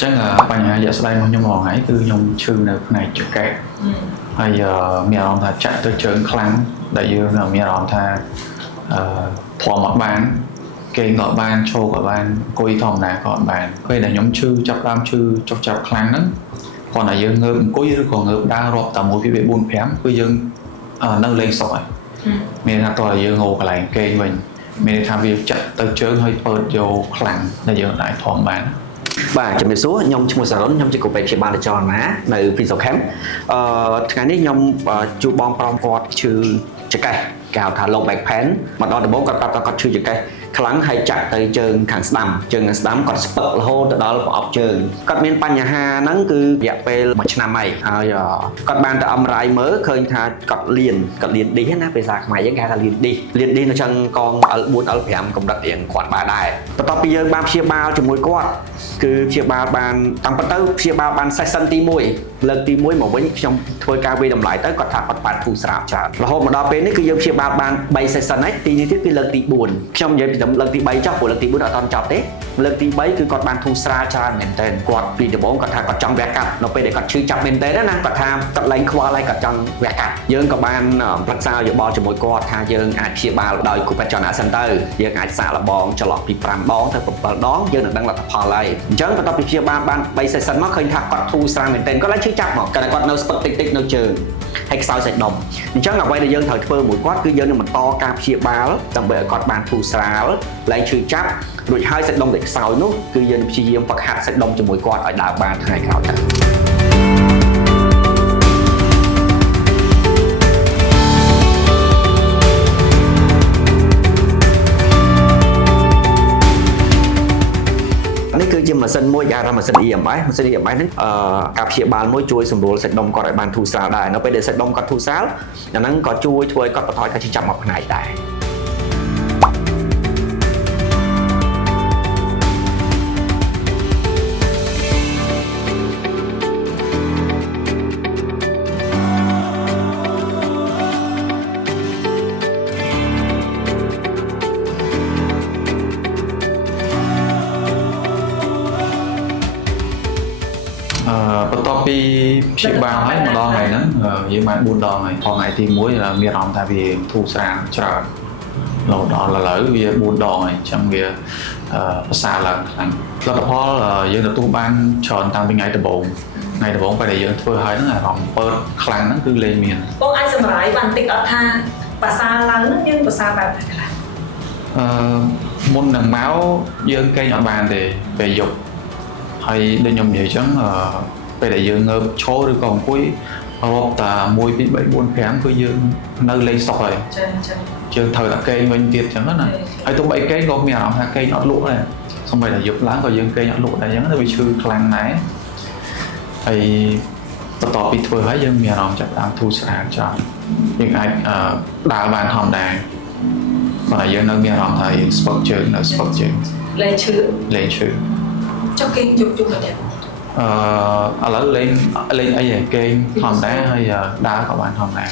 chắc làបញ្ហាយកស្បែកមកខ្ញុំរងថ្ងៃគឺខ្ញុំឈឺនៅផ្នែកចង្កេះហើយមានអារម្មណ៍ថាចាក់ទៅជើងខ្លាំងដែលយើងមានអារម្មណ៍ថាធំអត់បានគេក៏បានឈរក៏បានអង្គុយធម្មតាក៏អត់បានពេលដែលខ្ញុំឈឺចាប់ដើមឈឺចុះចាប់ខ្លាំងហ្នឹងគាត់ថាយើងងើបអង្គុយឬក៏ងើបដើររាប់តែ1 2 3 4 5គឺយើងនៅលេងសុខហើយមានថាតើយើងងោកន្លែងគេវិញមានថាវាចាក់ទៅជើងហើយពើយកខ្លាំងដែលយើងអាចធំបានបាទជំរាបសួរខ្ញុំឈ្មោះសារុនខ្ញុំជាគ្រូពេទ្យព្យាបាលចលនានៅ Physical Camp ថ្ងៃនេះខ្ញុំជួបបងប្រុសគាត់ឈឺចង្កេះគេហៅថា low back pain មកដល់ដំបូងគាត់ប្រាប់ថាគាត់ឈឺចង្កេះខ្លាំងហើយចាក់ទៅជើងខាងស្ដាំគាត់ស្ពឹករហូតទៅដល់ប្រអប់ជើងគាត់មានបញ្ហាហ្នឹងគឺរយៈពេល1ឆ្នាំហើយគាត់បានទៅ MRI មើលឃើញថាគាត់លៀនឌីសណាភាសាខ្មែរយើងគេហៅថាលៀនឌីសនៅចឹងកង L4 L5 កម្រិតរៀងគាត់បានដែរបន្ទាប់ពីយើងបានព្យាបាលជាមួយគាត់គឺព្យាបាលបានតាំងទៅព្យាបាលបាន session ទី1លើកទី1មកវិញខ្ញុំធ្វើការវិតម្លៃទៅគាត់ថាគាត់បានធូរស្រាលច្រើនរហូតមកដល់ពេលនេះគឺយើងព្យាបាលបាន3 session ហើយទីនេះទៀតគឺលើកទី4ខ្ញុំនិយាយពីលើកទី3ចុះព្រោះលើកទី4អត់ទាន់ចប់ទេលើកទី3គឺគាត់បានធូរស្រាលច្រើនមែនទែនគាត់ពីដំបូងគាត់ថាគាត់ចង់វះកាត់នៅពេលដែលគាត់ឈឺចាប់មែនទែនណាគាត់ថាគាត់លែងខ្វល់ហើយគាត់ចង់វះកាត់យើងក៏បានប្រឹក្សាយោបល់ជាមួយគាត់ថាយើងអាចព្យាបាលដោយគ្រូពេទ្យចលនាសិនទៅយើងអាចសាកល្បងចន្លោះពី5ដងទៅ7ដងយើងនឹងដឹងលទ្ធផលហើយអញ្ចឹងបន្ទាប់ពីព្យាបាលបាន3 session មកឃើញថាគាត់ធូរស្រាលមែនទែនគាត់ឡើងឈឺចាប់មកគាត់នៅស្ពឹកតិចនៅជើងហើយខ្សោយសាច់ដុំអញ្ចឹងអ្វីដែលយើងត្រូវធ្វើមួយគាត់គឺយើងនឹងបន្តការព្យាបាលដើម្បីឲ្យគាត់បានធូរស្រាលឡើងឈឺចាប់រួចហើយសាច់ដុំដែលខ្សោយនោះគឺយើងព្យាយាមហ្វឹកហាត់សាច់ដុំជាមួយគាត់ឲ្យដើរបានថ្ងៃក្រោយទៅនេះគឺជាម៉ាស៊ីនមួយគេហៅថាម៉ាស៊ីន EMS ហ្នឹងការព្យាបាលមួយជួយសម្រួលសាច់ដុំគាត់ឲ្យបានធូរស្រាលដែរនៅពេលដែលសាច់ដុំគាត់ធូរស្រាលអាហ្នឹងក៏ជួយធ្វើឲ្យគាត់បន្ថយការឈឺចាប់មួយផ្នែកដែរបន្ទាប់ពីព្យាបាលហើយម្ដងថ្ងៃហ្នឹងយើងបាន4ដងហើយថ្ងៃទី1មានអារម្មណ៍ថាវាធូរស្រាលច្រើនរហូតដល់ឥឡូវវា4ដងហើយអញ្ចឹងវាប្រសើរឡើងខ្លាំងលទ្ធផលយើងទទួលបានច្រើនតាំងពីថ្ងៃដំបូងពេលដែលយើងធ្វើហើយហ្នឹងអារម្មណ៍ពើខ្លាំងហ្នឹងគឺលែងមានបងអាចសម្រាយបានតិចអត់ថាប្រសើរឡើងហ្នឹងយើងប្រសើរបែបណាខ្លះមុននឹងមកយើងគេងអត់បានទេពេលយប់ហើយដូចខ្ញុំនិយាយអញ្ចឹងពេលដែលយើងងើបឈរឬក៏អង្គុយរាប់តែ1 2 3 4 5គឺយើងនៅលេងសុខហើយយើងត្រូវតែគេងវិញទៀតអញ្ចឹងណាហើយទោះបីគេងក៏មានអារម្មណ៍ថាគេងអត់លក់ដែរសូម្បីតែយប់ឡើងក៏យើងគេងអត់លក់ដែរអញ្ចឹងទៅវាឈឺខ្លាំងដែរហើយបន្ទាប់ពីធ្វើហើយយើងមានអារម្មណ៍ចាប់តាមធូរស្រាលច្រើនយើងអាចដើរបានធម្មតាប៉ុន្តែយើងនៅមានអារម្មណ៍ថាយើងស្ពឹកជើងលែងឈឺចុះគេងយប់ទៅទៀតឥឡូវលេងអីគេងធម្មតាហើយដើរក៏បានធម្មតា